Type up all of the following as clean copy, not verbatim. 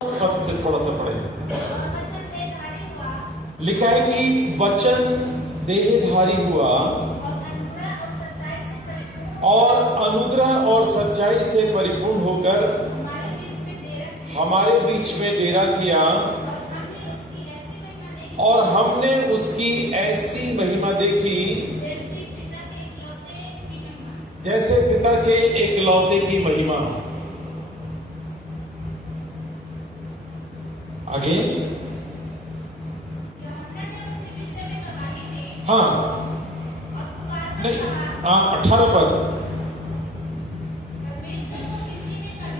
पद से थोड़ा सा पढ़े। लिखा है कि वचन देहधारी हुआ और अनुग्रह और सच्चाई से परिपूर्ण होकर हमारे बीच में डेरा किया और हमने उसकी ऐसी महिमा देखी जैसे पिता के एकलौते की महिमा। आगे हाँ नहीं 18 पद।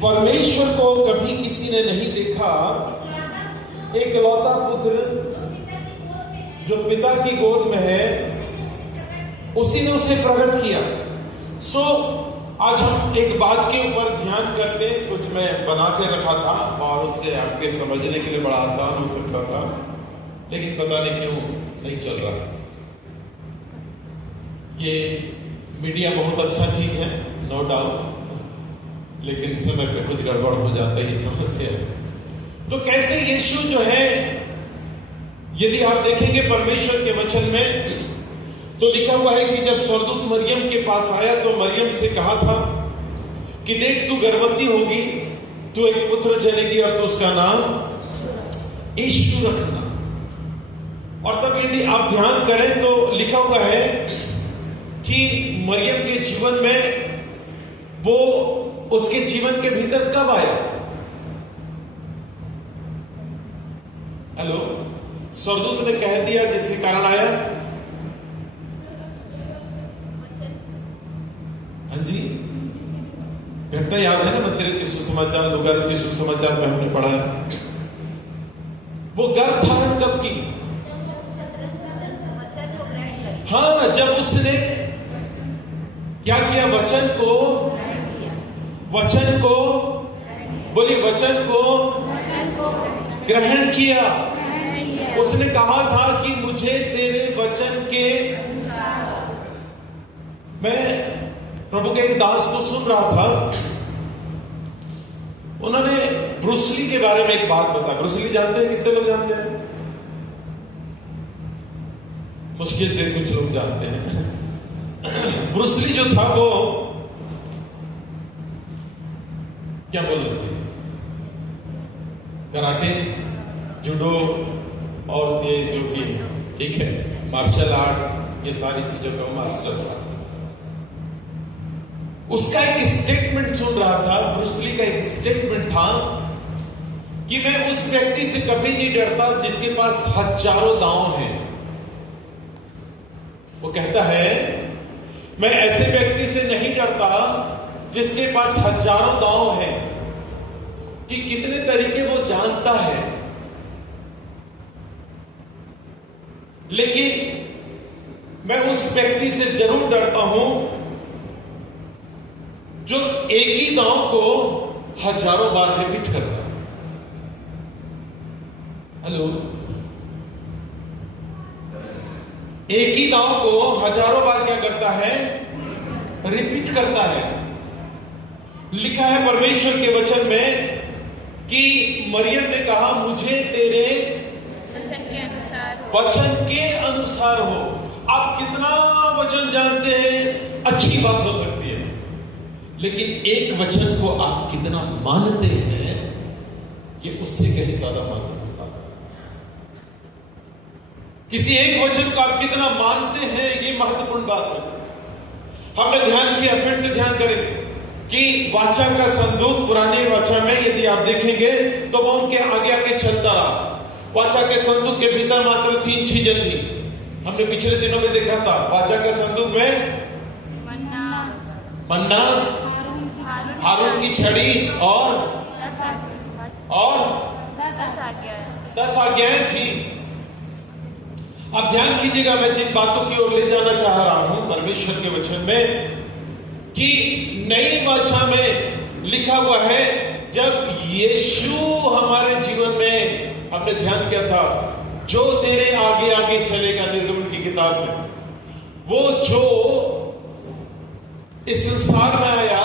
परमेश्वर को कभी किसी ने नहीं देखा, एकलौता पुत्र जो पिता की गोद में है उसी ने उसे प्रकट किया। आज हम एक बात के ऊपर ध्यान करते, कुछ मैं बना के रखा था और उससे आपके समझने के लिए बड़ा आसान हो सकता था, लेकिन पता नहीं क्यों नहीं चल रहा। ये मीडिया बहुत अच्छा चीज है, नो डाउट, लेकिन समय पे कुछ गड़बड़ हो जाता है, ये समस्या है। तो कैसे यीशु जो है, यदि आप देखेंगे परमेश्वर के वचन में तो लिखा हुआ है कि जब स्वर्गदूत मरियम के पास आया तो मरियम से कहा था कि देख तू गर्भवती होगी, तू एक पुत्र जनेगी और तो उसका नाम यीशु रखना। और तब यदि आप ध्यान करें तो लिखा हुआ है कि मरियम के जीवन में वो उसके जीवन के भीतर कब आया? हेलो, स्वर्गदूत ने कह दिया जिसके कारण आया। हाँ जी, घटना याद है ना, मत्ती सुसमाचार, लूका सुसमाचार में हमने पढ़ा है। वो गर्भ धारण कब की? हाँ, जब उसने क्या किया? वचन को बोलिए, वचन को ग्रहण किया। उसने कहा था कि मुझे तेरे वचन के, मैं प्रभु के एक दास को सुन रहा था, उन्होंने ब्रूसली के बारे में एक बात बताई। ब्रूसली जानते हैं? कितने लोग जानते हैं? मुश्किल से कुछ लोग जानते हैं। ब्रूसली जो था वो क्या बोल रहे थे? कराटे, जूडो और ये जो कि ठीक है मार्शल आर्ट, ये सारी चीजों का मास्टर था। उसका एक स्टेटमेंट सुन रहा था, ब्रूसली का एक स्टेटमेंट था कि मैं उस व्यक्ति से कभी नहीं डरता जिसके पास हजारों दांव हैं। वो कहता है मैं ऐसे व्यक्ति से नहीं डरता जिसके पास हजारों दांव हैं, कि कितने तरीके वो जानता है, लेकिन मैं उस व्यक्ति से जरूर डरता हूं जो एक ही दांव को हजारों बार रिपीट करता है। हेलो, एक ही दांव को हजारों बार क्या करता है? रिपीट करता है। लिखा है परमेश्वर के वचन में कि मरियम ने कहा मुझे तेरे वचन के अनुसार हो। आप कितना वचन जानते हैं अच्छी बात हो सकती है, लेकिन एक वचन को आप कितना मानते हैं ये उससे कहीं ज्यादा महत्वपूर्ण बात है। किसी एक वचन को आप कितना मानते हैं ये महत्वपूर्ण बात है। हमने ध्यान किया, फिर से ध्यान करेंगे कि वाचा का संदूक पुराने वाचा में यदि आप देखेंगे तो वो उनके आगे आगे चलता रहा। वाचा के संदूक के भीतर मात्र 3 चीजें थी। हमने पिछले दिनों में देखा था वाचा के संदूक में मन्ना, हारून की छड़ी और 10 आज्ञाएं थी। अब ध्यान कीजिएगा, मैं जिन बातों की ओर ले जाना चाह रहा हूं परमेश्वर के वचन में, कि नई वाचा में लिखा हुआ है जब यीशु हमारे जीवन में, हमने ध्यान किया था, जो तेरे आगे आगे चलेगा निर्गमन की किताब में, वो जो इस संसार में आया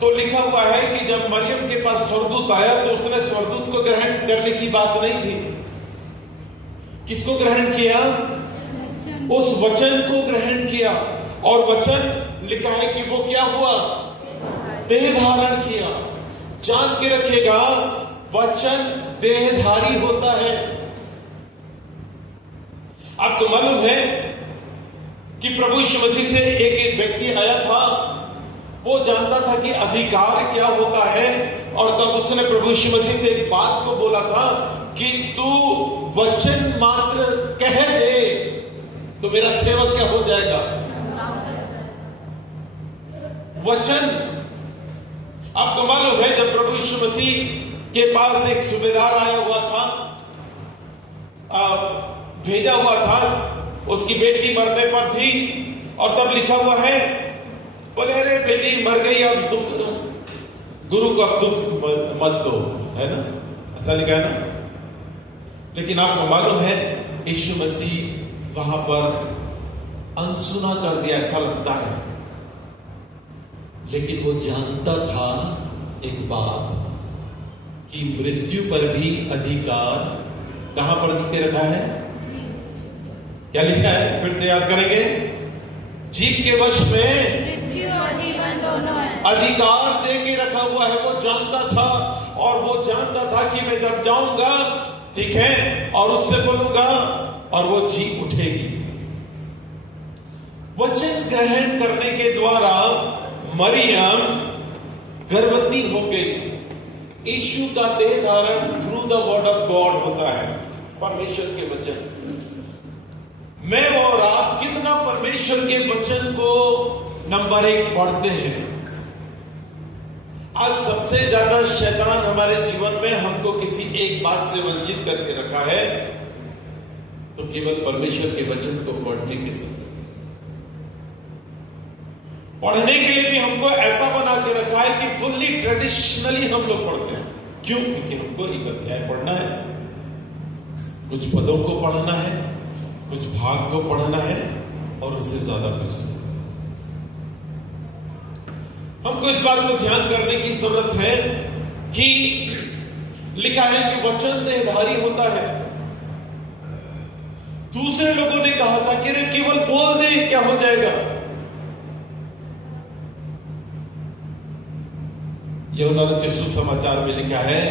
तो लिखा हुआ है कि जब मरियम के पास स्वर्गदूत आया तो उसने स्वर्गदूत को करने की बात नहीं थी। किसको ग्रहण किया? उस वचन को ग्रहण किया, और वचन लिखा है कि वो क्या हुआ? देह धारण किया। जान के रखेगा, वचन देहधारी होता है। आपको मालूम है कि प्रभु यीशु मसीह से एक व्यक्ति आया था, वो जानता था कि अधिकार क्या होता है, और तब उसने प्रभु यीशु मसीह से एक बात को बोला था कि तू वचन मात्र कह दे तो मेरा सेवक क्या हो जाएगा? वचन। आपको मालूम है जब प्रभु यीशु मसीह के पास एक सूबेदार आया हुआ था, भेजा हुआ था, उसकी बेटी मरने पर थी, और तब लिखा हुआ है, बोले अरे बेटी मर गई, अब दुख गुरु को अब दुख मत दो, है ना, ऐसा लिखा है ना। लेकिन आपको मालूम है यीशु मसीह वहां पर अनसुना कर दिया, ऐसा लगता है। लेकिन वो जानता था एक बात कि मृत्यु पर भी अधिकार कहां पर लिख रखा है? क्या लिखा है? फिर से याद करेंगे। जीव के वश में मृत्यु और जीवन दोनों है। अधिकार दे के रखा हुआ है। वो जानता था, और वो जानता था कि मैं जब जाऊंगा, ठीक है, और उससे बोलूंगा और वो जी उठेगी। वचन ग्रहण करने के द्वारा मरियम गर्भवती हो गई। यीशु का देह धारण through the word of God होता है, परमेश्वर के वचन। मैं और आप कितना परमेश्वर के वचन को नंबर 1 पढ़ते हैं। आज सबसे ज्यादा शैतान हमारे जीवन में हमको किसी एक बात से वंचित करके रखा है, तो केवल परमेश्वर के वचन को पढ़ने के समय पढ़ने के लिए भी हमको ऐसा बना के रखा है कि फुल्ली ट्रेडिशनली हम लोग पढ़ते हैं। क्यों? क्योंकि हमको एक अध्याय पढ़ना है, कुछ पदों को पढ़ना है, कुछ भाग को पढ़ना है, और उससे ज्यादा कुछ नहीं। हमको इस बात को ध्यान करने की जरूरत है कि लिखा है कि वचन देहधारी होता है। दूसरे लोगों ने कहा था कि रे केवल बोल दे, क्या हो जाएगा? यूहन्ना रचित सुसमाचार में लिखा है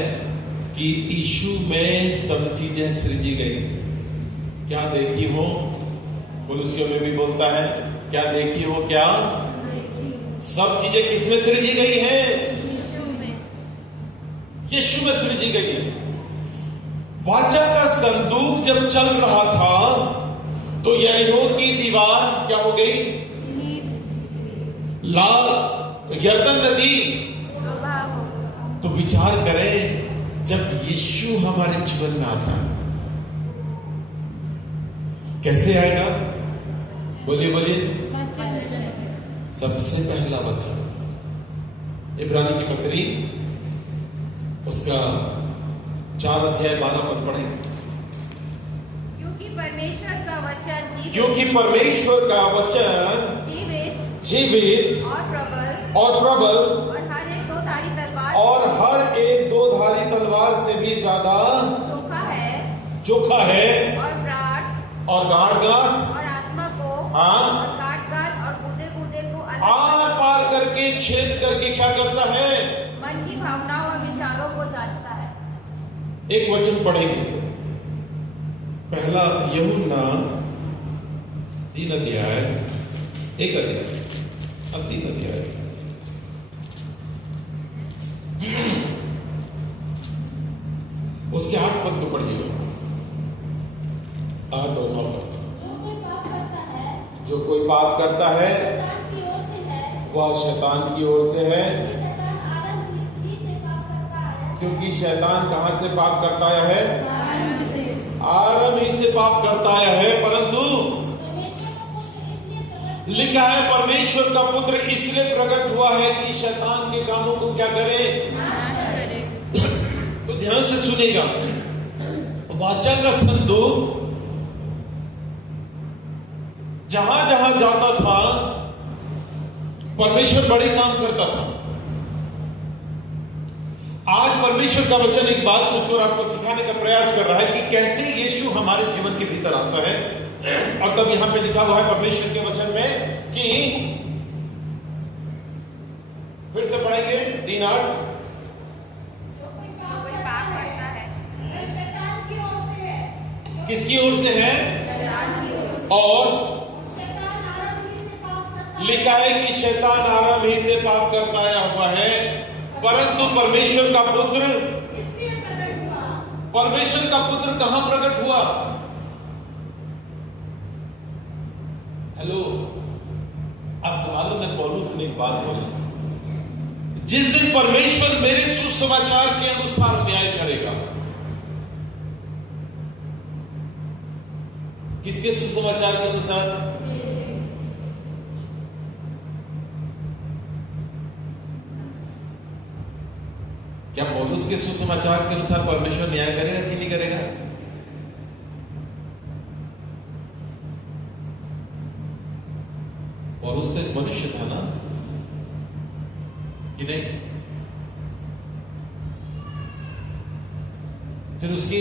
कि यीशु में सब चीजें सृजी गई। क्या देखी हो? कुलुसियों में भी बोलता है, क्या देखी हो? क्या सब चीजें किसमें सृजी गई हैं? यीशु में सृजी गई है। वाचा का संदूक जब चल रहा था तो यरीहो की दीवार क्या हो गई? लाल यरदन नदी। तो विचार करें, जब यीशु हमारे जीवन में आता है, कैसे आएगा? बोलिए बोलिए। सबसे पहला वचन इब्रानी की पत्री, उसका 4 अध्याय 12 पद पढ़ें। क्योंकि परमेश्वर का वचन जीवित और प्रबल और हर एक दो धारी तलवार से भी ज्यादा चोखा है और गाढ़ और आत्मा को और काट और कूदे को आर पार करके छेद करके क्या करता है? मन की भावनाओं और विचारों को जांचता है। एक वचन पढ़ेंगे, पहला यूहन्ना 3 अध्याय, 1 अध्याय, अब 3 अध्याय। उसके 8 पद को पढ़िएगा, 8 और 9 पद। जो कोई पाप करता है वह शैतान की ओर से है, क्योंकि शैतान कहां से पाप करता है? आरंभ ही से पाप करता है। परंतु लिखा है परमेश्वर का पुत्र इसलिए प्रकट हुआ है कि शैतान के कामों को क्या करे? तो ध्यान से सुनेगा। वाचा का संदूक जहां जहां जाता था परमेश्वर बड़े काम करता था। आज परमेश्वर का वचन एक बात मुझको और आपको सिखाने का प्रयास कर रहा है कि कैसे यीशु हमारे जीवन के भीतर आता है। और तब यहां पे लिखा हुआ है परमेश्वर के वचन में कि फिर से पढ़ेंगे 3:8। कोई पाप करता है शैतान की ओर से है। किसकी ओर से है? शैतान की ओर से। और शैतान आरंभ ही से पाप करता है। लिखा है कि शैतान आरंभ ही से पाप करता आया हुआ है, परंतु परमेश्वर का पुत्र इसलिए प्रकट हुआ। परमेश्वर का पुत्र कहां प्रकट हुआ? हेलो, आपको मालूम है पौलुस ने एक बात बोली, जिस दिन परमेश्वर मेरे सुसमाचार के अनुसार न्याय करेगा। किसके सुसमाचार के अनुसार? क्या पौलुस के सुसमाचार के अनुसार परमेश्वर न्याय करेगा कि नहीं करेगा? पौलुस तो एक मनुष्य था ना, कि नहीं? फिर उसके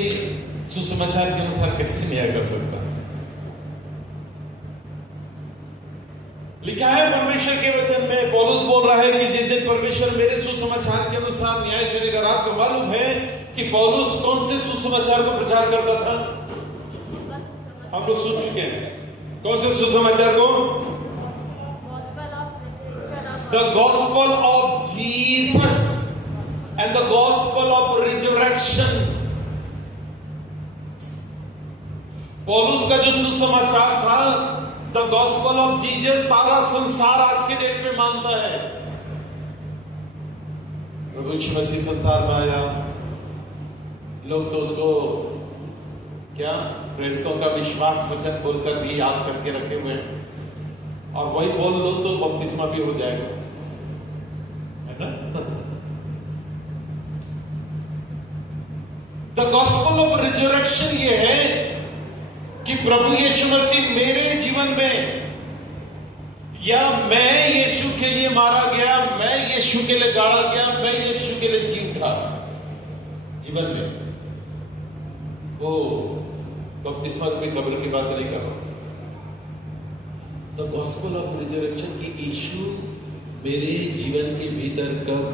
सुसमाचार के अनुसार कैसे न्याय कर सकता? लिखा है परमेश्वर के वचन में, पौलुस बोल रहा है कि जिस दिन परमेश्वर मेरे सुसमाचार के अनुसार न्याय करेगा। आपको मालूम है कि पौलुस कौन से सुसमाचार को प्रचार करता था? आप लोग सुन चुके हैं। कौन से सुसमाचार को? The gospel of Jesus and the gospel of resurrection। पौलुस का जो सुसमाचार था, द गॉस्पल ऑफ जीसस, सारा संसार आज के डेट में मानता है। प्रभु यीशु मसीह संसार में आया, लोग तो उसको क्या प्रेरितों का विश्वास वचन बोलकर भी याद करके रखे हुए हैं, और वही बोल लो तो बपतिस्मा भी हो जाएगा, है ना? द गॉस्पल ऑफ रिजरेक्शन ये है कि प्रभु यीशु मसीह मेरे जीवन में, या मैं यीशु के लिए मारा गया, मैं यीशु के लिए गाड़ा गया, मैं यीशु के लिए जी उठा जीवन में। वो बपतिस्मा में कब्र की बात नहीं कर रहा। द गॉस्पल ऑफ रिजरेक्शन की यीशु मेरे जीवन के भीतर कब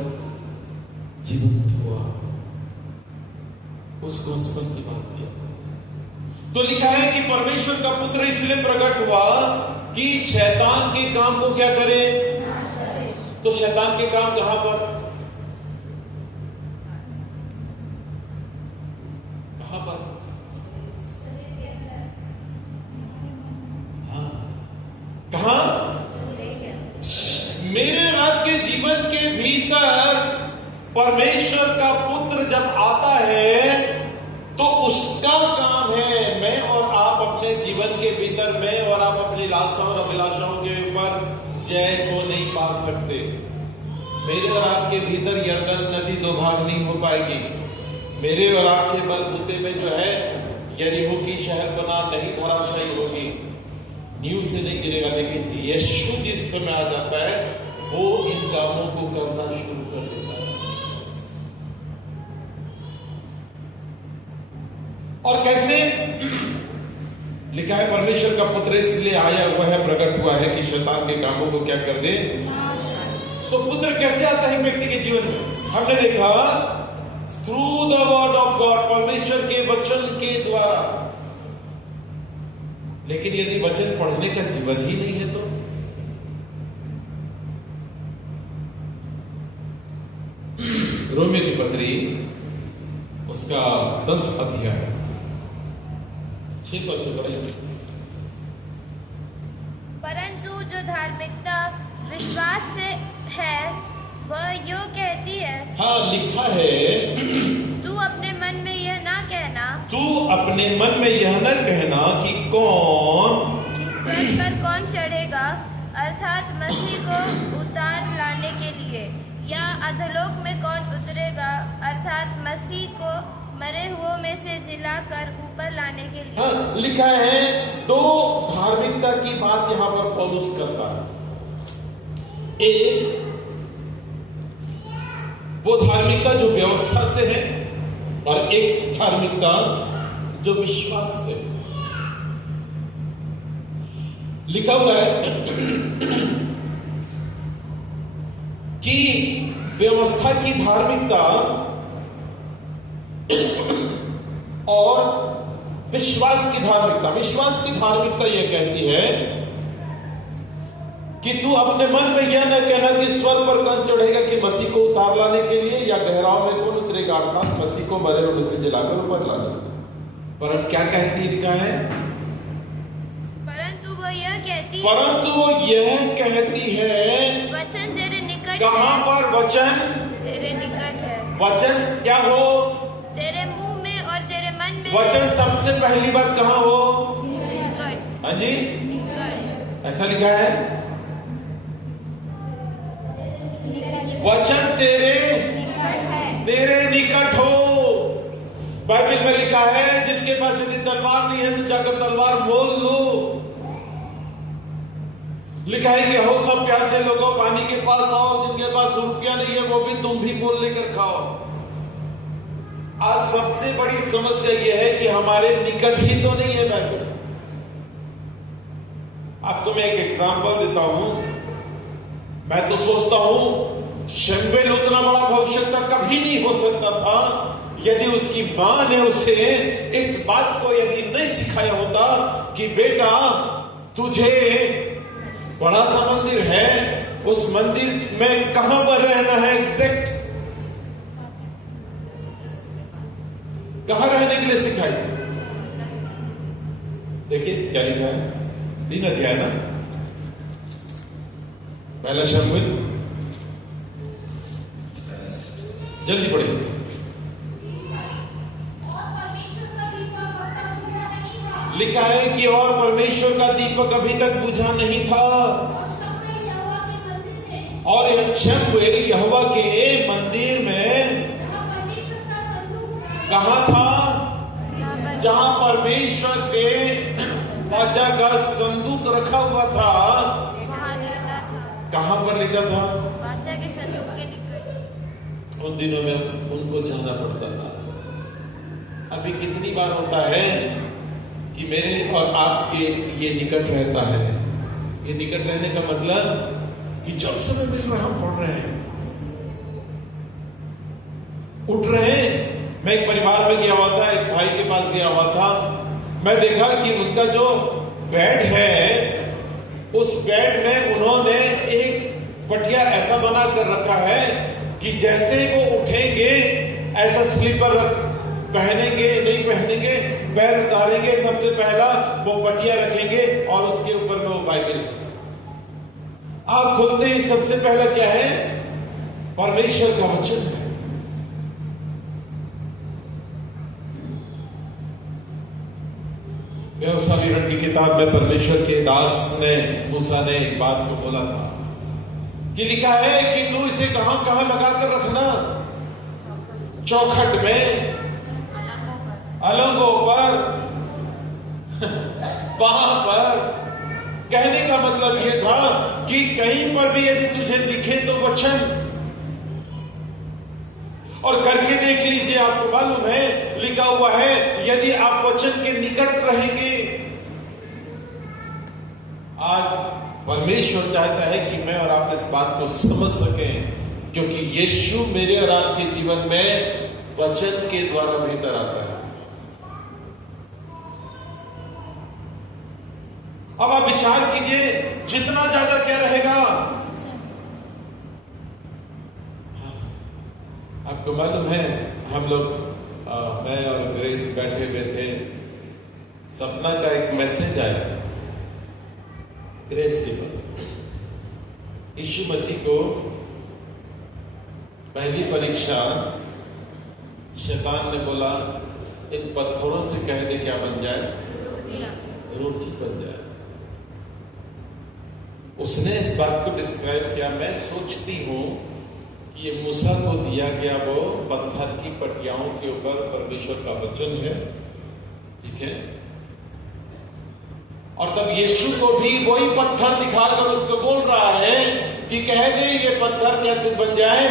जीवंत हुआ, उस गॉस्पल की बात किया। तो लिखा है कि परमेश्वर का पुत्र इसलिए प्रकट हुआ कि शैतान के काम को क्या करे? तो शैतान के काम कहां पर? कहां पर? हाँ, कहां? मेरे रब के जीवन के भीतर परमेश्वर का पुत्र जब आता है तो उसका काम है, मैं और आप अपने जीवन के भीतर, मैं और आप अपनी लालसाओं और अभिलाषाओं के ऊपर जय को नहीं पा सकते। मेरे और आपके भीतर यरदन नदी दो भाग नहीं हो पाएगी। मेरे और आपके बलबूते में जो है यरीहो की शहर बना नहीं धराशायी होगी, नींव से नहीं गिरेगा। लेकिन यीशु जिस समय आ जाता है वो इन कामों को करना शुरू कर देता है। और कैसे? लिखा है परमेश्वर का पुत्र इसलिए आया हुआ है, प्रकट हुआ है कि शैतान के कामों को क्या कर दे। तो पुत्र कैसे आता है व्यक्ति के जीवन में? हमने देखा through the word of God, परमेश्वर के वचन के द्वारा। लेकिन यदि वचन पढ़ने का जीवन ही नहीं है तो रोमियो की पत्री उसका 10 अध्याय 6 पद से पढ़ेंगे। परंतु जो धार्मिकता विश्वास से है वह यो कहती है, हाँ लिखा है, तू अपने मन में यह ना कहना, तू अपने मन में यह न कहना कि कौन स्वर्ग पर कौन चढ़ेगा, अर्थात मसीह को उतार लाने के लिए, या अधोलोक में कौन उतरेगा, अर्थात मसीह को मरे हुओं में से जिलाकर ऊपर लाने के लिए। हाँ, लिखा है। दो धार्मिकता की बात यहां पर पौलुस करता है। एक वो धार्मिकता जो व्यवस्था से है और एक धार्मिकता जो विश्वास से है। लिखा हुआ है कि व्यवस्था की धार्मिकता और विश्वास की धार्मिकता। विश्वास की धार्मिकता यह कहती है कि तू अपने मन में यह न कहना कि स्वर्ग पर कौन चढ़ेगा कि मसीह को उतार लाने के लिए, या गहराव में कौन उतरेगा अर्थात मसीह को मरे हुए से जलाकर ऊपर लाने। पर क्या कहती लिखा है? परंतु वो यह कहती है वचन तेरे निकट। कहां पर वचन? तेरे निकट है। वचन क्या हो? तेरे मुंह में और तेरे मन में। वचन सबसे पहली बात कहां हो? निकट। हाँ जी, निकट। ऐसा लिखा है वचन तेरे निकट हो। बाइबल में लिखा है जिसके पास यदि तलवार नहीं है तो जाकर तलवार मोल लो। लिखा है कि हो सब प्यासे लोगों पानी के पास आओ, जिनके पास रुपया नहीं है वो भी तुम भी मोल लेकर खाओ। आज सबसे बड़ी समस्या यह है कि हमारे निकट ही तो नहीं है बाइबल। आपको मैं एक एग्जांपल देता हूं। मैं तो सोचता हूं शमूएल उतना बड़ा भविष्यवक्ता कभी नहीं हो सकता था यदि उसकी मां ने उसे इस बात को यदि नहीं सिखाया होता कि बेटा तुझे बड़ा सा मंदिर है, उस मंदिर में कहां पर रहना है, एग्जैक्ट कहां रहने के लिए सिखाई। देखिए क्या लिखा है, 3 अध्याय ना, पहला शमूएल, जल्दी पढ़िए। लिखा है कि और परमेश्वर का दीपक अभी तक बुझा नहीं था और शमूएल यहोवा के मंदिर में कहां था? जहां परमेश्वर के वाचा का संदूक रखा हुआ था। कहां पर लेटा था? वाचा के संदूक के निकट। उन दिनों में उनको जाना पड़ता था। अभी कितनी बार होता है कि मेरे और आपके ये निकट रहता है। ये निकट रहने का मतलब कि जब समय मिल रहा हम पढ़ रहे हैं, उठ रहे हैं। मैं एक परिवार में गया हुआ था, एक भाई के पास गया हुआ था। मैं देखा कि उनका जो बेड है उस बेड में उन्होंने एक पटिया ऐसा बना कर रखा है कि जैसे वो उठेंगे ऐसा स्लीपर पहनेंगे नहीं पहनेंगे, पैर उतारेंगे, सबसे पहला वो पटिया रखेंगे और उसके ऊपर में वो बाइबल। आप खुलते ही सबसे पहला क्या है? परमेश्वर का वचन है। व्यवस्था विवरण की किताब में परमेश्वर के दास ने, मूसा ने एक बात को बोला था कि लिखा है कि तू इसे कहां कहां लगा कर रखना? चौखट में, अलंगों पर, वहां पर। कहने का मतलब यह था कि कहीं पर भी यदि तुझे दिखे तो वचन, और करके देख लीजिए, आपको मालूम है लिखा हुआ है यदि आप वचन के निकट रहेंगे। आज परमेश्वर चाहता है कि मैं और आप इस बात को समझ सकें, क्योंकि यीशु मेरे और आपके जीवन में वचन के द्वारा भीतर आता है। अब आप विचार कीजिए, जितना ज्यादा क्या रहेगा। आपको मालूम है हम लोग, मैं और ग्रेस बैठे हुए थे, सपना का एक मैसेज आया ग्रेस के पास। यीशु मसीह को पहली परीक्षा शैतान ने बोला इन पत्थरों से कह दे क्या बन जाए? रोटी बन जाए। उसने इस बात को डिस्क्राइब किया, मैं सोचती हूं कि ये मूसा को दिया गया वो पत्थर की पटियाओं के ऊपर परमेश्वर का वचन है, ठीक है। और तब यीशु को भी वही पत्थर दिखाकर उसको बोल रहा है कि कह दे ये पत्थर कैसे बन जाए?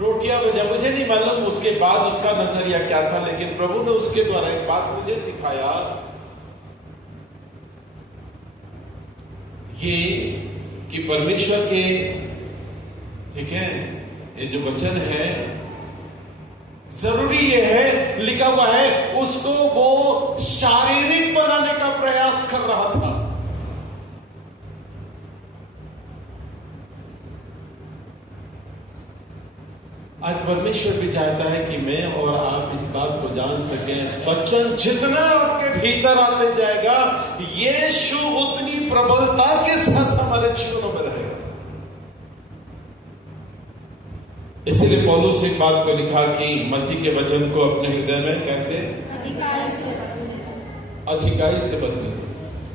रोटियां बजा, मुझे नहीं मालूम उसके बाद उसका नजरिया क्या था, लेकिन प्रभु ने उसके द्वारा एक बात मुझे सिखाया, ये कि परमेश्वर के, ठीक है, ये जो वचन है, जरूरी ये है, लिखा हुआ है, उसको वो शारीरिक बनाने का प्रयास कर रहा था। आज परमेश्वर भी चाहता है कि मैं और आप इस बात को जान सकें, वचन जितना आपके भीतर आते जाएगा, यीशु उतनी प्रबलता के साथ हमारे जीवनों में रहेगा। इसलिए पौलुस एक बात को लिखा कि मसीह के वचन को अपने हृदय में कैसे अधिकारी से बदले।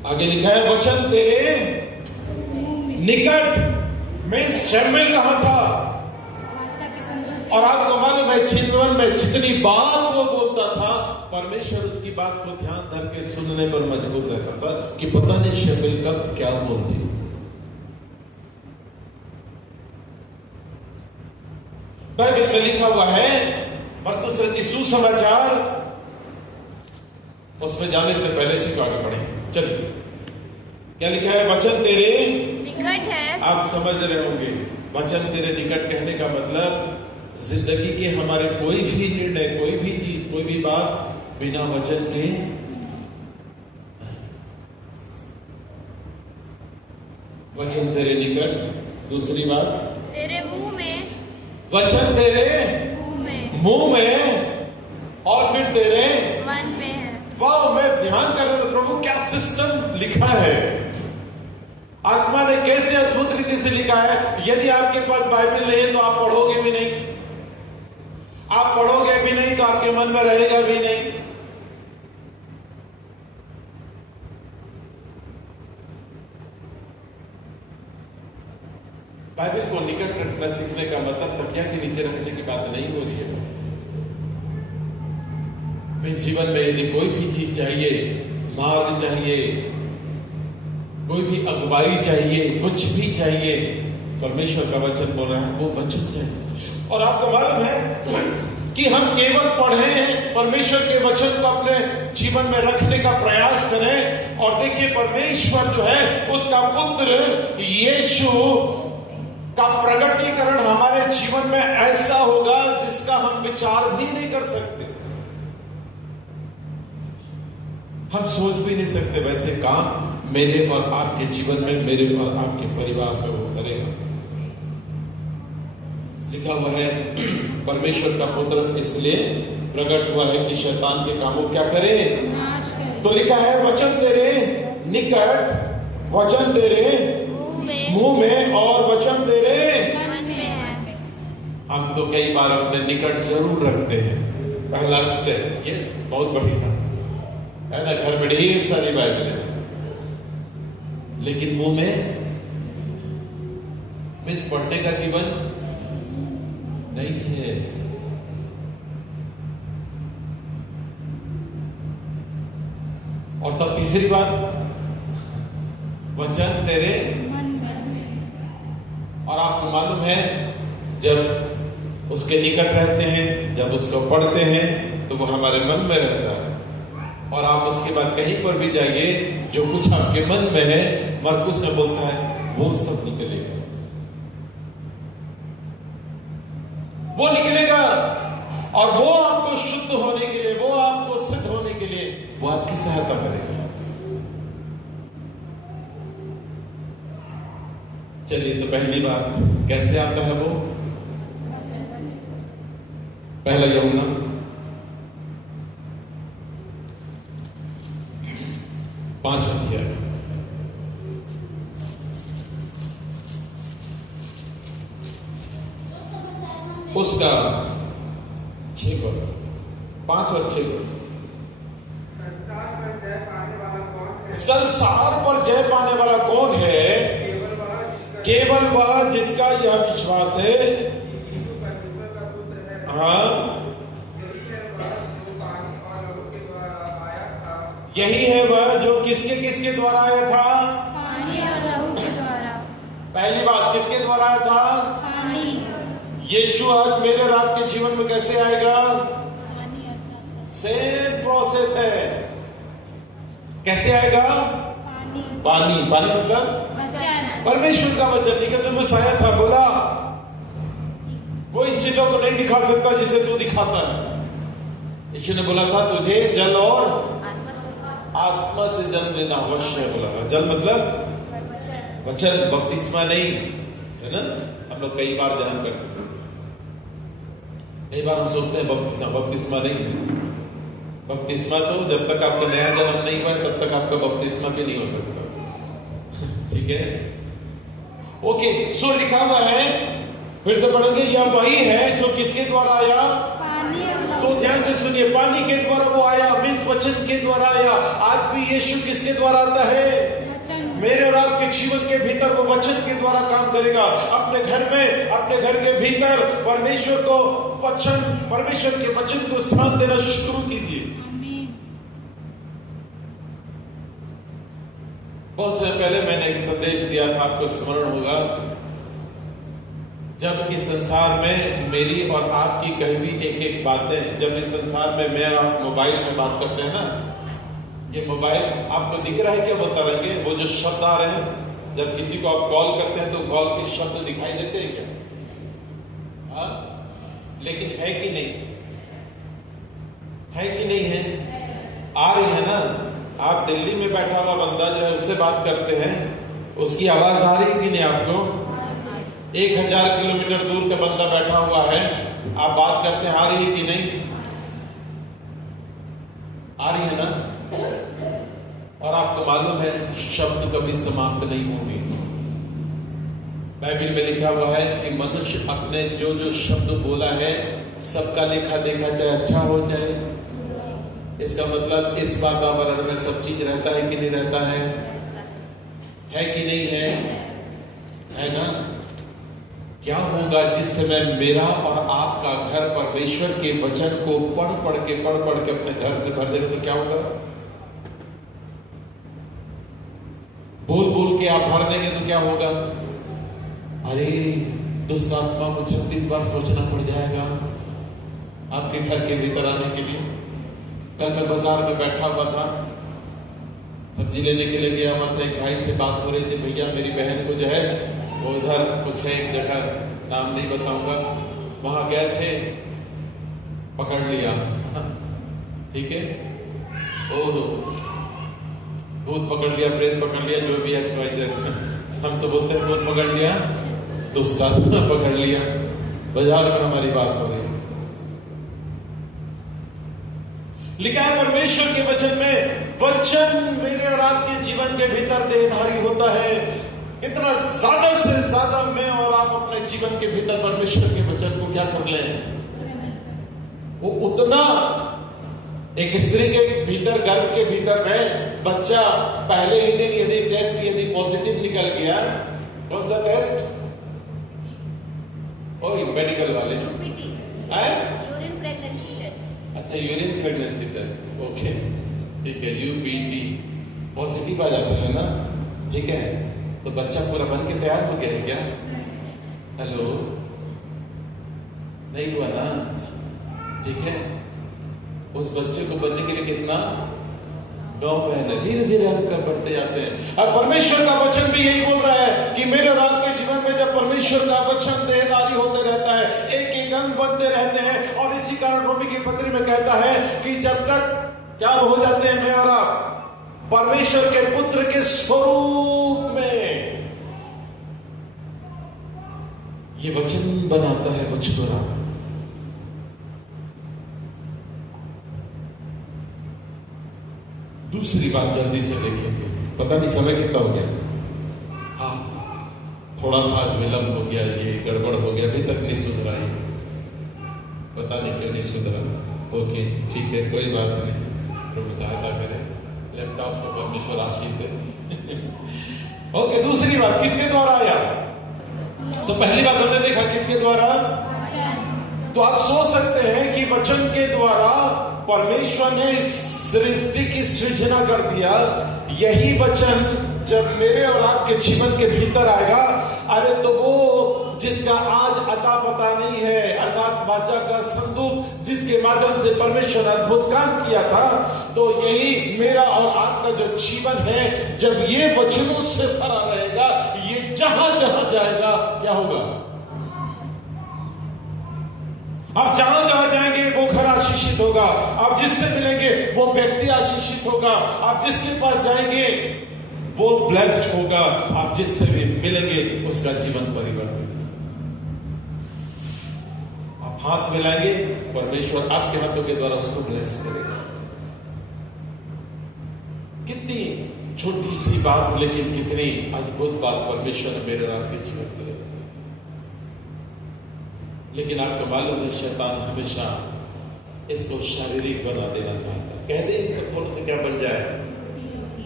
आगे लिखा है, वचन तेरे निकट में शामिल कहा था। और आपको मालूम है, जीवन में जितनी बात वो बोलता था, परमेश्वर उसकी बात को ध्यान धर के सुनने पर मजबूर रहता था कि पता नहीं शमील कब क्या बोल दी। बाइबल में लिखा हुआ है, मरकुस रचित सुसमाचार, उसमें जाने से पहले से आगे बढ़े, चलिए क्या लिखा है, वचन तेरे निकट है। आप समझ रहे होंगे, वचन तेरे निकट कहने का मतलब जिंदगी के हमारे कोई भी निर्णय, कोई भी चीज, कोई भी बात बिना वचन के वचन तेरे निकट। दूसरी बात, तेरे मुंह में, वचन तेरे मुंह में और फिर तेरे मन में है। वाह, मैं ध्यान कर रहा था प्रभु क्या सिस्टम लिखा है, आत्मा ने कैसे अद्भुत रीति से लिखा है। यदि आपके पास बाइबल नहीं है तो आप पढ़ोगे भी नहीं, आप पढ़ोगे भी नहीं तो आपके मन में रहेगा भी नहीं। बाइबल को निकट रखना सीखने का मतलब तकिया के नीचे रखने की बात नहीं हो रही है। मेरे जीवन में यदि कोई भी चीज चाहिए, मार्ग चाहिए, कोई भी अगुवाई चाहिए, कुछ भी चाहिए, परमेश्वर का वचन बोल रहा है, वो वचन चाहिए। और आपको मालूम है कि हम केवल पढ़ें, परमेश्वर के वचन को अपने जीवन में रखने का प्रयास करें। और देखिए, परमेश्वर जो है, उसका पुत्र यीशु का प्रकटीकरण हमारे जीवन में ऐसा होगा जिसका हम विचार भी नहीं कर सकते, हम सोच भी नहीं सकते। वैसे काम मेरे और आपके जीवन में, मेरे और आपके परिवार में वो करेगा। लिखा हुआ है, परमेश्वर का पुत्र इसलिए प्रकट हुआ है कि शैतान के कामों क्या करे, तो लिखा है, वचन तेरे निकट, वचन तेरे मुंह में और वचन तेरे मन में है। हम तो कई बार अपने निकट जरूर रखते हैं, पहला स्टेप, ये बहुत बढ़िया है ना, घर में ढेर सारी बाइबल है, लेकिन मुंह में मीन्स पढ़ने का जीवन नहीं है। और तब तीसरी बात, वचन तेरे और आपको मालूम है, जब उसके निकट रहते हैं, जब उसको पढ़ते हैं, तो वो हमारे मन में रहता है। और आप उसके बाद कहीं पर भी जाइए, जो कुछ आपके मन में है, मरकुस में बोलता है, वो सब निकलेगा, वो निकलेगा। और वो आपको शुद्ध होने के लिए, वो आपको सिद्ध होने के लिए, वो आपकी सहायता करेगा। चलिए, तो पहली बात, कैसे आता है वो? पहला यूहन्ना 5 अध्याय, उसका 6 पद, 5 और 6 पद। संसार पर जय पाने वाला कौन है? केवल वह जिसका यह विश्वास है, हाँ, यही है वह जो किसके किसके द्वारा आया था? पानी और लहू के द्वारा। पहली बात, किसके द्वारा आया था? पानी। यीशु आज मेरे और आपके जीवन में कैसे आएगा? सेम प्रोसेस है। कैसे आएगा? पानी मतलब परमेश्वर का वचन निकोदेमुस आया था, बोला वो इन चीजों को नहीं दिखा सकता जिसे तू दिखाता है। यीशु ने बोला था तुझे जल और आत्मा से जन्म लेना अवश्य बोला था। जल मतलब वचन, बपतिस्मा नहीं, है ना। हम लोग कई बार ध्यान करते हैं, कई बार हम सोचते हैं बपतिस्मा नहीं। बपतिस्मा तो जब तक आपका नया जन्म नहीं हुआ तब तक आपका बपतिस्मा भी नहीं हो सकता। ठीक है, ओके। सो लिखा हुआ है, फिर से पढ़ेंगे, यह वही है जो किसके द्वारा आया? तो ध्यान से सुनिए, पानी के द्वारा वो आया, इस वचन के द्वारा आया। आज भी यीशु किसके द्वारा आता है? मेरे और आपके जीवन के भीतर वो वचन के द्वारा काम करेगा। अपने घर में, अपने घर के भीतर परमेश्वर को वचन, परमेश्वर के वचन को स्थान देना शुरू कीजिए। बहुत समय पहले मैंने एक संदेश दिया था, आपको स्मरण होगा, जब इस संसार में मेरी और आपकी कही हुई एक बातें, जब इस संसार में मैं आप मोबाइल में बात करते हैं ना, ये मोबाइल आपको दिख रहा है क्या? वो तरंगे, वो जो शब्द आ रहे हैं, जब किसी को आप कॉल करते हैं तो कॉल के शब्द दिखाई देते हैं क्या? हाँ, लेकिन है कि नहीं? है कि नहीं है? आ रही है ना। आप दिल्ली में बैठा हुआ बंदा जो है उससे बात करते हैं, उसकी आवाज आ रही है कि नहीं आपको? 1000 किलोमीटर दूर का बंदा बैठा हुआ है, आप बात करते हैं, आ रही है कि नहीं? आ रही है ना। और आपको मालूम है शब्द कभी समाप्त नहीं होंगे। बाइबल में लिखा हुआ है कि मनुष्य अपने जो जो शब्द बोला है सबका लेखा देखा, चाहे अच्छा हो चाहे। इसका मतलब इस वातावरण में सब चीज रहता है कि नहीं रहता है कि नहीं है? है ना। क्या होगा जिस समय मेरा और आपका घर परमेश्वर के वचन को पढ़ के अपने घर से भर देगा तो क्या होगा? बोल के आप भर देंगे तो क्या होगा? अरे दुष्ट आत्मा को 36 बार सोचना पड़ जाएगा आपके घर के भीतर आने के लिए। कल मैं बाजार में बैठा हुआ था, सब्जी लेने के लिए गया हुआ था, एक भाई से बात हो रही थी, भैया मेरी बहन को जो है वो उधर कुछ है एक जगह, नाम नहीं बताऊंगा, वहां गए थे, पकड़ लिया। ठीक है, ओ भूत पकड़ लिया, प्रेत पकड़ लिया, जो भी XYZ, हम तो बोलते हैं भूत पकड़ लिया, दुष्ट आत्मा पकड़ लिया। बाजार में हमारी बात हो रही है। लिखा है परमेश्वर के वचन में, वचन मेरे और आपके जीवन के भीतर देहधारी होता है। इतना ज्यादा से ज्यादा मैं और आप अपने जीवन के भीतर परमेश्वर के वचन को क्या कर लें, वो उतना एक स्त्री के भीतर, गर्भ के भीतर में बच्चा पहले ही दिन यदि टेस्ट यदि पॉजिटिव निकल गया, कौन सा टेस्ट? ओह मेडिकल वाले यूरिन प्रेगनेंसी टेस्ट। अच्छा, यूरिन प्रेगनेंसी टेस्ट, ओके ठीक है, UPT पॉजिटिव आ जाता है ना। ठीक है, तो बच्चा पूरा बन के तैयार हो गया है क्या? हेलो, नहीं हुआ ना। ठीक है, उस बच्चे को बनने के लिए कितना 9 महीने धीरे धीरे हम कर बढ़ते जाते हैं। और परमेश्वर का वचन भी यही बोल रहा है कि मेरे और आपके जीवन में जब परमेश्वर का वचन देहधारी होते रहता है, एक एक अंग बनते रहते हैं। और इसी कारण रोमी की पत्री में कहता है कि जब तक क्या हो जाते हैं मैं और आप परमेश्वर के पुत्र के स्वरूप में, ये वचन बनाता है मुझ को। दूसरी बात जल्दी से देखेंगे, पता नहीं समय कितना हो गया। हाँ, थोड़ा सा विलंब हो गया, ये गड़बड़ हो गया, अभी तक नहीं सुधरा है, पता नहीं क्यों नहीं सुधरा। ओके ठीक है, कोई बात नहीं, प्रभु सहायता करें, लैपटॉप को परमेश्वर आशीष दे। ओके, दूसरी बात किसके द्वारा आया? तो पहली बात हमने देखा किसके द्वारा। तो आप सोच सकते हैं कि वचन के द्वारा परमेश्वर ने सृष्टि की सृजना कर दिया। यही वचन जब मेरे और आपके जीवन के भीतर आएगा, अरे तो वो जिसका आज अता पता नहीं है, अर्थात वाचा का संदूक जिसके माध्यम से परमेश्वर अद्भुत काम किया था। तो यही मेरा और आपका जो जीवन है, जब ये वचनों से भरा रहेगा, ये जहां जहां जाएगा क्या होगा? आप जहां जहां जाएंगे वो घर आशीषित होगा, आप जिससे मिलेंगे वो व्यक्ति आशीषित होगा, आप जिसके पास जाएंगे वो ब्लेस्ड होगा, आप जिससे भी मिलेंगे उसका जीवन परिवर्तित। आप हाथ मिलाएंगे, परमेश्वर आपके हाथों के द्वारा उसको ब्लेस करेगा। कितनी छोटी सी बात, लेकिन कितनी अद्भुत बात परमेश्वर ने मेरे और आपके जीवन में। लेकिन आपको मालूम है, शैतान हमेशा इसको शारीरिक बना देना चाहता है। कह दे पत्थरों से क्या बन जाए?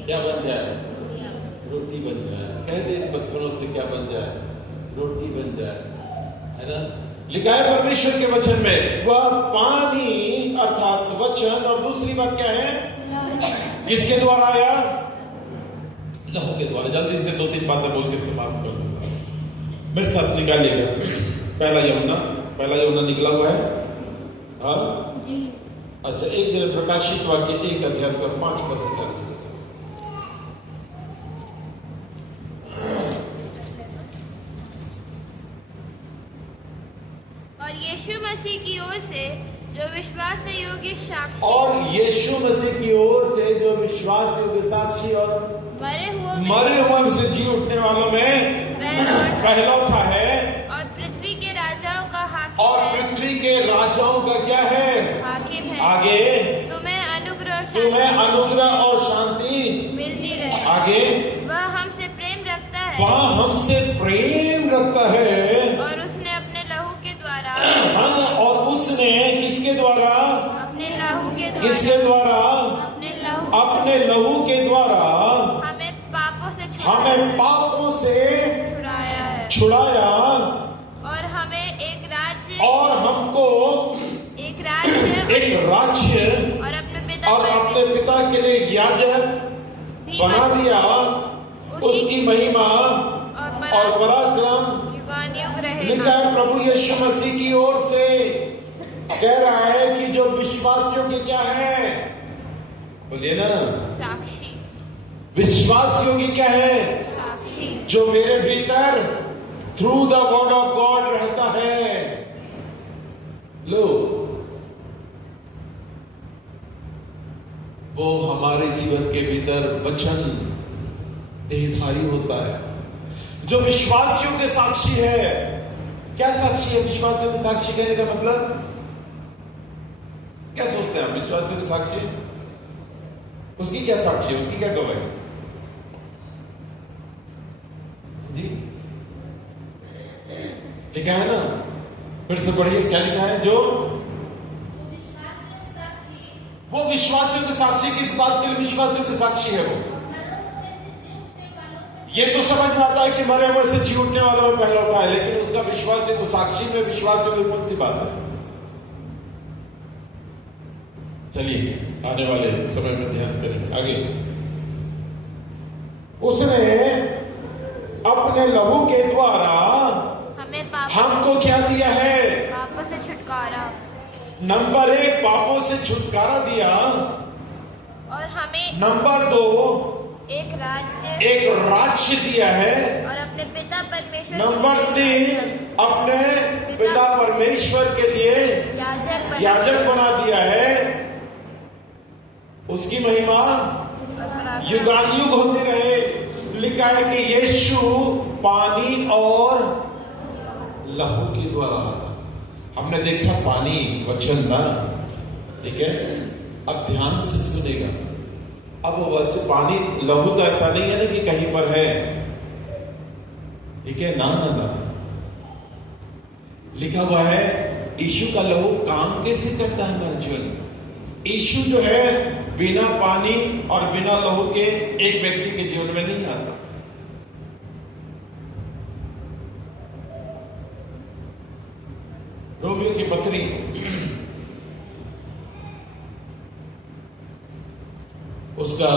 क्या बन जाए? रोटी बन जाए। कह दे पत्थरों से क्या बन जाए? रोटी बन जाए, है ना? लिखा है परमेश्वर के वचन में, वह पानी अर्थात वचन, और दूसरी बात क्या है? किसके द्वारा आया? लहू के द्वारा। जल्दी से 2-3 बातें बोल के समाप्त कर दूंगा। मेरे साथ निकालिएगा पहला यूहन्ना निकला हुआ है। हाँ जी। अच्छा, एक दिन प्रकाशित वाक्य 1 अध्याय 5 पद निकाल। और यीशु मसीह की ओर से जो विश्वास योग्य साक्षी, और यीशु मसीह की ओर से जो विश्वास योग्य साक्षी और मरे हुए से जी उठने वालों में पहला उठा है, और पृथ्वी के राजाओं का हाकिम और है। पृथ्वी के राजाओं का क्या है? हाकिम है। आगे तुम्हें अनुग्रह और शांति मिलती रहे। आगे वह हमसे प्रेम रखता है, और उसने अपने लहू के द्वारा, हाँ, और उसने किसके द्वारा? अपने लहू के द्वारा, किसके द्वारा? अपने लहू के द्वारा हमें पापों से छुड़ाया, और हमें एक राज्य, और हमको एक राज्य और अपने पिता के लिए याजक बना दिया। उसकी महिमा और पराक्रम युगानुयुग रहेगा। लिखा है प्रभु यीशु मसीह की ओर से कह रहा है कि जो विश्वासियों के क्या है? बोलिए ना, साक्षी। विश्वासियों की क्या है? साक्षी। जो मेरे भीतर through the word of God रहता है। लो, वो हमारे जीवन के भीतर वचन देहधारी होता है, जो विश्वासियों के साक्षी है। क्या साक्षी है? विश्वासियों के साक्षी कहने का मतलब क्या सोचते हैं? विश्वासियों के साक्षी, उसकी क्या साक्षी है? उसकी क्या गवाही जी? लिखा है ना, फिर से पढ़िए, क्या लिखा है? जो वो विश्वासियों के साक्षी, किस बात के लिए विश्वासियों के साक्षी है? वो ये तो समझ में आता है कि मरे हुए से जी उठने वालों में पहला उठा है, लेकिन उसका विश्वासियों को साक्षी में विश्वासियों की कौन सी बात है? चलिए आने वाले समय में ध्यान करेंगे आगे। उसने अपने लहू के द्वारा हमको क्या दिया है? पापों से छुटकारा। नंबर 1, पापों से छुटकारा दिया, और हमें नंबर 2, एक राज्य दिया है, और अपने पिता परमेश्वर, नंबर 3, अपने पिता परमेश्वर के लिए याजक बना दिया है। उसकी महिमा युगानुयुग होती रहे। लिखा है कि यीशु पानी और लहू के द्वारा, हमने देखा पानी वचन ना, ठीक है? अब ध्यान से सुनेगा। अब वचन पानी लहू तो ऐसा नहीं है ना कि कहीं पर है, ठीक है? ना ना ना, लिखा हुआ है यीशु का लहू काम कैसे करता है हमारे जीवन में। यीशु जो है बिना पानी और बिना लहू के एक व्यक्ति के जीवन में नहीं आता। रोमियो की पत्री उसका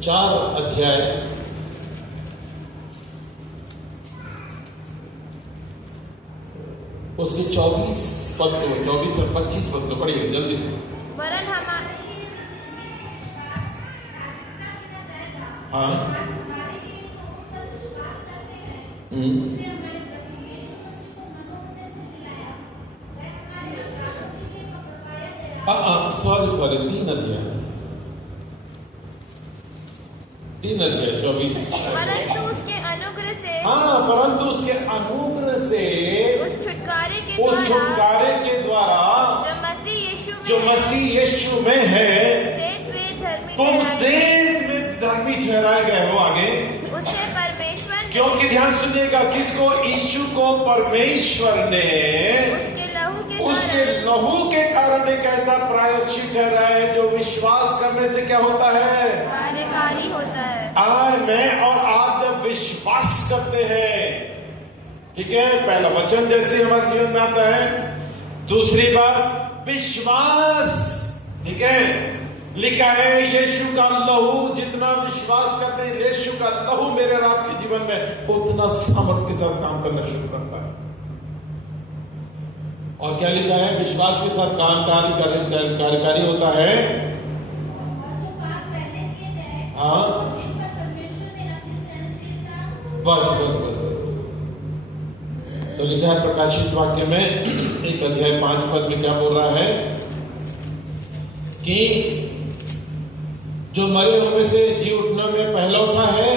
4 अध्याय उसके 24 पद को, 24 और 25 पद को पढ़िए जल्दी से। वरन हमारे हाँ सॉरी 3 अध्याय 24। परंतु उसके अनुग्रह से, हाँ, परंतु उसके अनुग्रह से, उस छुटकारे के द्वारा जो मसीह यीशु में है, तुम से सेत में धर्मी ठहराए गए हो। आगे उसे परमेश्वर ने, क्योंकि ध्यान सुनिएगा, किसको? यीशु को परमेश्वर ने उसके लहू के कारण एक ऐसा प्रायश्चित ठहरा है जो विश्वास करने से क्या होता है? कार्यकारी होता है। आज मैं और आप जब विश्वास करते हैं, ठीक है, पहला वचन जैसे हमारे जीवन में आता है, दूसरी बात विश्वास, ठीक है, लिखा है यीशु का लहू, जितना विश्वास करते हैं यीशु का लहू मेरे और आपके जीवन में, उतना सामर्थ्य के साथ काम करना शुरू करता है। और क्या लिखा है? विश्वास के साथ कार्यकारी होता है। हाँ, बस तो लिखा है प्रकाशित वाक्य में 1 अध्याय 5 पद में क्या बोल रहा है कि जो मरे हुए में से जी उठने में पहला उठा है,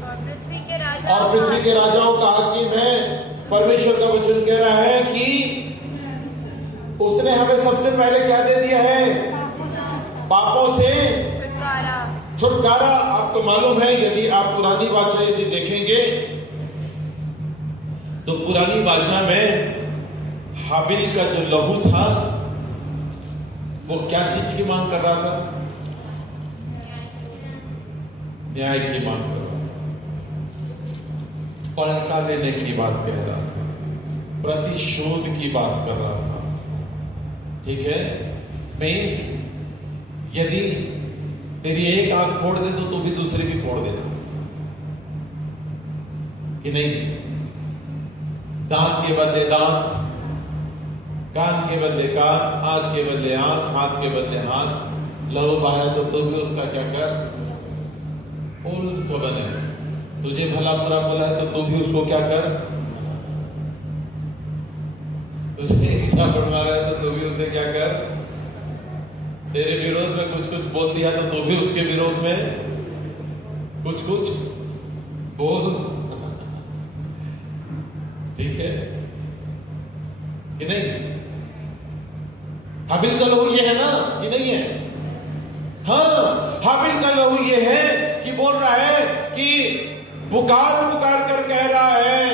और पृथ्वी के राजाओं का हाकिम है। परमेश्वर का वचन कह रहा है कि उसने हमें सबसे पहले क्या दे दिया है? पापों से छुटकारा। आपको मालूम है, यदि आप पुरानी वाचा यदि देखेंगे तो पुरानी वाचा में हाबिल का जो लहू था वो क्या चीज की मांग कर रहा था? न्याय की मांग कर रहा था, पलटा लेने की बात कह रहा था, प्रतिशोध की बात कर रहा था। ठीक है, मीन्स यदि तेरी एक आंख फोड़ दे तो तू भी दूसरी भी फोड़ देना, कि नहीं? दांत के बदले दांत, कान के बदले कान, आंख के बदले आंख, हाथ के बदले हाथ। लहू बहाया तो तू भी उसका क्या कर? उल्ट बने। तुझे भला बुरा बोला है तो तू भी उसको क्या कर? तुझे इच्छा बढ़वा रहा है तो तू भी उसे क्या कर? तेरे विरोध में कुछ कुछ बोल दिया तो तू भी उसके विरोध में कुछ कुछ बोल। ठीक है कि नहीं? हाबिल का लहू ये है ना कि नहीं है? हाँ, हाबिल का लहू ये है कि बोल रहा है कि पुकार पुकार कर कह रहा है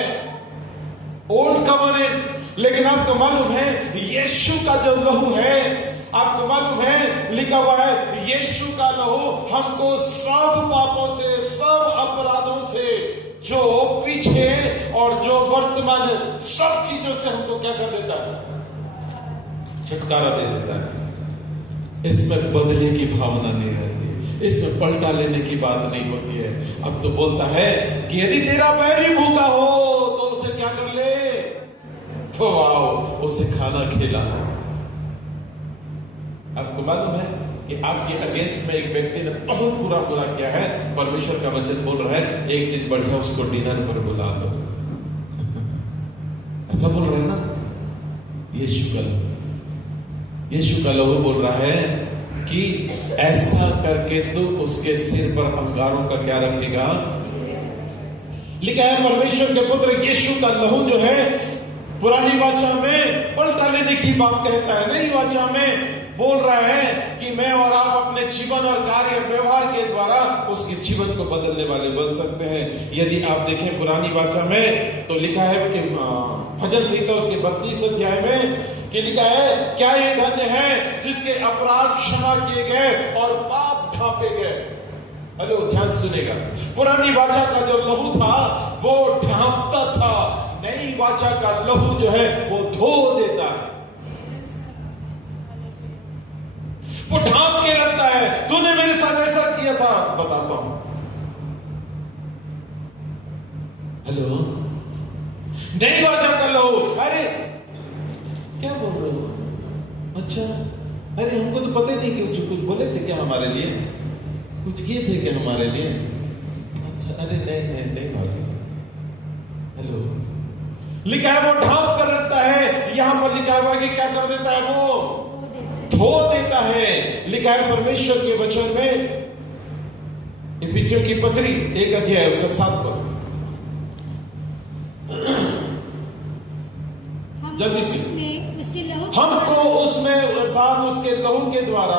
ओल्ड कवनेंट। लेकिन आपको मालूम है यीशु का जो लहू है, आपको मालूम है लिखा हुआ है यीशु का लहू हमको सब पापों से, सब अपराधों से, जो पीछे और जो वर्तमान, सब चीजों से हमको क्या कर देता है? छुटकारा दे देता है। इसमें बदले की भावना नहीं रहती, इसमें पलटा लेने की बात नहीं होती है। अब तो बोलता है कि यदि तेरा बैरी भूखा हो तो उसे क्या कर ले? खवाओ, उसे खाना खिला। आपको मालूम है कि आपके अगेंस्ट में एक व्यक्ति ने बहुत बुरा किया है, परमेश्वर का वचन बोल रहा है एक दिन बढ़िया उसको डिनर पर बुला लो। ऐसा बोल रहे हैं ना? यीशु का लहू बोल रहा है कि ऐसा करके तू उसके सिर पर अंगारों का क्या रखेगा? लिखा है परमेश्वर के पुत्र यीशु का लहू जो है पुरानी वाचा में पलटा लेने की बात कहता है, नई वाचा में बोल रहा है कि मैं और आप अपने जीवन और कार्य व्यवहार के द्वारा उसके जीवन को बदलने वाले बन सकते हैं। यदि आप देखें पुरानी वाचा में तो लिखा है कि भजन संहिता उसके 32 अध्याय में कि लिखा है क्या ये धन्य है जिसके अपराध क्षमा किए गए और पाप ढांपे गए। हेलो, ध्यान सुनेगा, पुरानी वाचा का जो लहू था वो ढांपता था, नई वाचा का लहू जो है वो धो देता है, वो ढांप के रखता है। तूने मेरे साथ ऐसा किया था, बताता हूं। हेलो, नई वाचा का लहू, अरे अच्छा, अरे हमको तो पता ही नहीं कि कुछ बोले थे क्या हमारे लिए, कुछ किए थे क्या हमारे लिए? अच्छा, अरे नहीं मालूम। हेलो, लिखा है वो ढांप कर रखता है, यहां पर लिखा हुआ है कि क्या कर देता है, वो धो देता है। लिखा है परमेश्वर के वचन में, इफिसियों की पत्री 1 अध्याय उसका 7 पद, जल्दी से। हमको उसमें अर्थात उसके लहू के द्वारा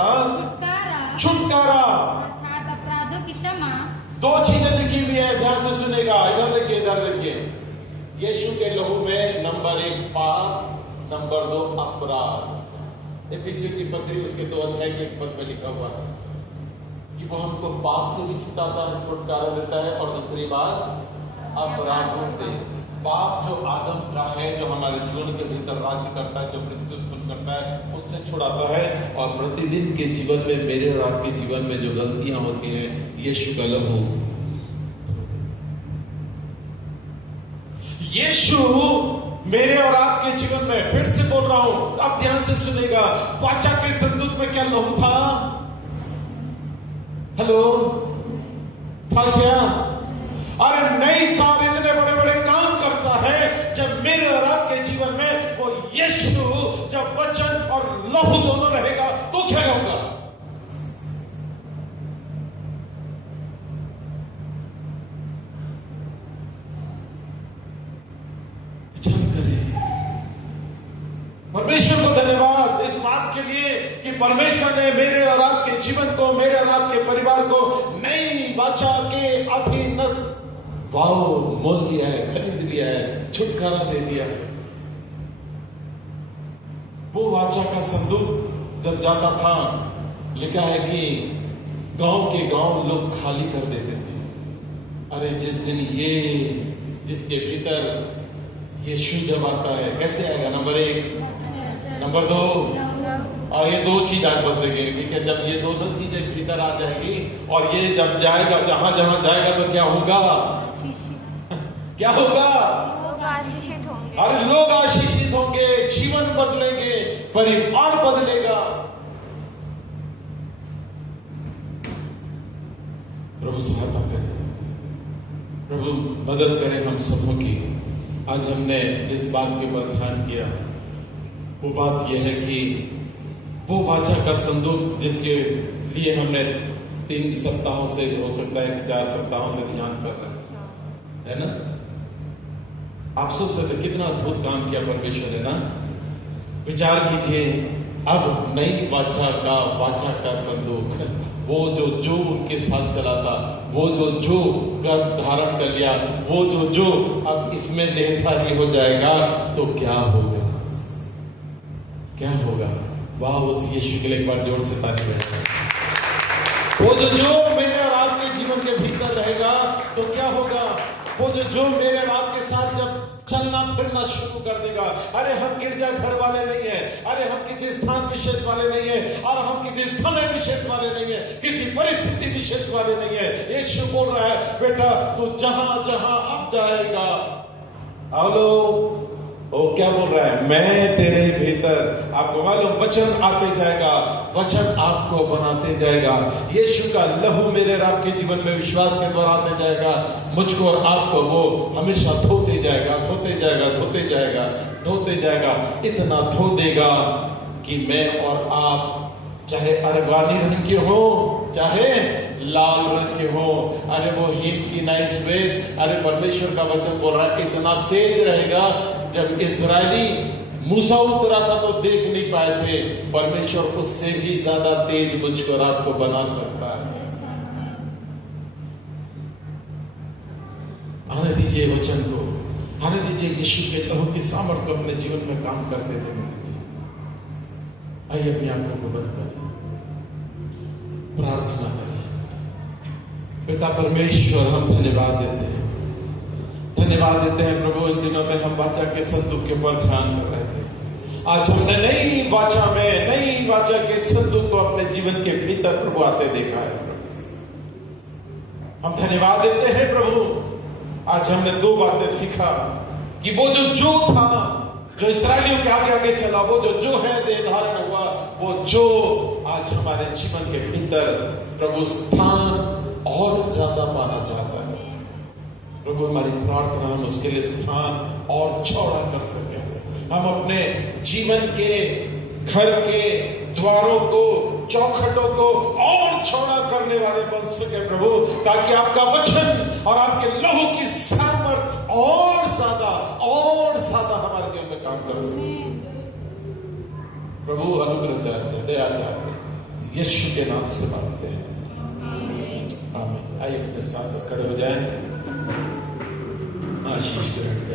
छुटकारा, अर्थात अपराधों की क्षमा। 2 चीजें लिखी हुई है, ध्यान से सुनेगा, इधर देखिए, इधर देखिए। यीशु के लहू में नंबर 1 पाप, नंबर 2 अपराध। इफिसियों की पत्री उसके 2 अध्याय के 1 पद में लिखा हुआ है कि वो हमको पाप से भी छुटाता है, छुटकारा देता है, और दूसरी बात अपराधों से। पाप जो आदम का है, जो हमारे जीवन के भीतर राज्य करता है, जो मृत्यु उत्पन्न करता है, उससे छुड़ाता है। और प्रतिदिन के जीवन में, मेरे और आपके जीवन में जो गलतियां होती हैं, यीशु का लहू, यीशु मेरे और आपके जीवन में, फिर से बोल रहा हूं, आप ध्यान से सुनेगा, वाचा के संदूक में क्या लहू था? हेलो, था क्या? अरे नहीं था। इतने बड़े बड़े काम करता है जब मेरे और आपके जीवन में वो यीशु, जब वचन और लहू दोनों रहेगा तो क्या होगा? परमेश्वर को धन्यवाद इस बात के लिए कि परमेश्वर ने मेरे और आपके जीवन को, मेरे और आपके परिवार को नई वाचा के अधीन मोल लिया है, खरीद लिया है, छुटकारा दे दिया है। वो वाचा का संदूक जब जाता था, लिखा है कि गांव के गांव लोग खाली कर देते थे। अरे जिस दिन ये, जिसके भीतर यीशु जब आता है, कैसे आएगा? नंबर 1, नंबर 2, और ये 2 चीज आज बस देखेंगे, ठीक है? जब ये दोनों चीजें भीतर आ जाएगी और ये जब जाएगा, जहां जहां जाएगा तो क्या होगा? क्या होगा? लोग आशीषित होंगे। अरे लोग आशीषित होंगे, जीवन बदलेंगे, परिवार बदलेगा। प्रभु सहायता करे, प्रभु मदद करे हम सबों की। आज हमने जिस बात के ऊपर ध्यान किया, वो बात यह है कि वो वाचा का संदूक जिसके लिए हमने 3 सप्ताहों से, हो सकता है कि 4 सप्ताहों से ध्यान कर रहे हैं, है ना? आप सोच सकते कितना अद्भुत काम किया परमेश्वर ने ना। विचार कीजिए, अब नई वाचा का संदूक, वो जो उनके साथ चला था, वो जो गर्भ धारण कर लिया, वो जो अब इसमें देहधारी हो जाएगा तो क्या होगा? क्या होगा? वाह, उस यीशु के लिए एक बार जोर से ताली बजाएं। वो जो मेरे और आपके जीवन के भीतर रहेगा तो क्या होगा? वो जो मेरे और आपके साथ जब चलना फिरना शुरू कर देगा। अरे हम गिरजा घर वाले नहीं है, अरे हम किसी स्थान विशेष वाले नहीं है, और हम किसी समय विशेष वाले नहीं है, किसी परिस्थिति विशेष वाले नहीं है। यीशु बोल रहा है, बेटा तू जहां जहां अब जाएगा, हेलो, वो क्या बोल रहा है? मैं तेरे भीतर, आपको मालूम, वचन आते जाएगा, वचन आपको बनाते जाएगा। यीशु का लहू मेरे और आपके जीवन में विश्वास के द्वारा आते जाएगा, मुझको और आपको वो हमेशा धोते जाएगा, धोते जाएगा, धोते जाएगा, धोते जाएगा। इतना धो देगा कि मैं और आप, चाहे अरगानी रंग के हो, चाहे लाल रंग के हो, अरे वो हिम की नाई श्वेत, अरे परमेश्वर का वचन बोल रहा है इतना तेज रहेगा। जब इस्राएली मूसा उतरा था तो देख नहीं पाए थे, परमेश्वर उससे भी ज्यादा तेज मुझको और आपको बना सकता है। आने दीजिए वचन को, आने दीजिए यीशु के लहू की सामर्थ्य को अपने जीवन में काम करते थे। आइए अपनी आंखों को बंद करें, प्रार्थना करें। पिता परमेश्वर, हम धन्यवाद देते हैं, धन्यवाद देते हैं प्रभु। इन दिनों में हम वाचा के संदूक के ऊपर ध्यान कर रहे थे। आज हमने नई वाचा में, नई वाचा के संदूक को अपने जीवन के भीतर प्रभु आते देखा है। हम धन्यवाद देते हैं प्रभु। आज हमने 2 बातें सीखा कि वो जो था जो इसराइलियों के आगे आगे चला, वो जो है देह धारण हुआ, वो जो आज हमारे जीवन के भीतर प्रभु स्थान और ज्यादा पाना चाहता है। प्रभु हमारी प्रार्थना हम उसके लिए स्थान और चौड़ा कर सके, हम अपने जीवन के घर के द्वारों को, चौखटों को और चौड़ा करने वाले बन सके प्रभु, ताकि आपका वचन और आपके लहू की सामर्थ और ज्यादा हमारे जीवन में काम कर सके। प्रभु अनुग्रह चाहते हैं, दया चाहते हैं, यीशु के नाम से मांगते हैं, आमीन। आइए अपने साथ खड़े हो जाएं, आशीष ग्रहण करें।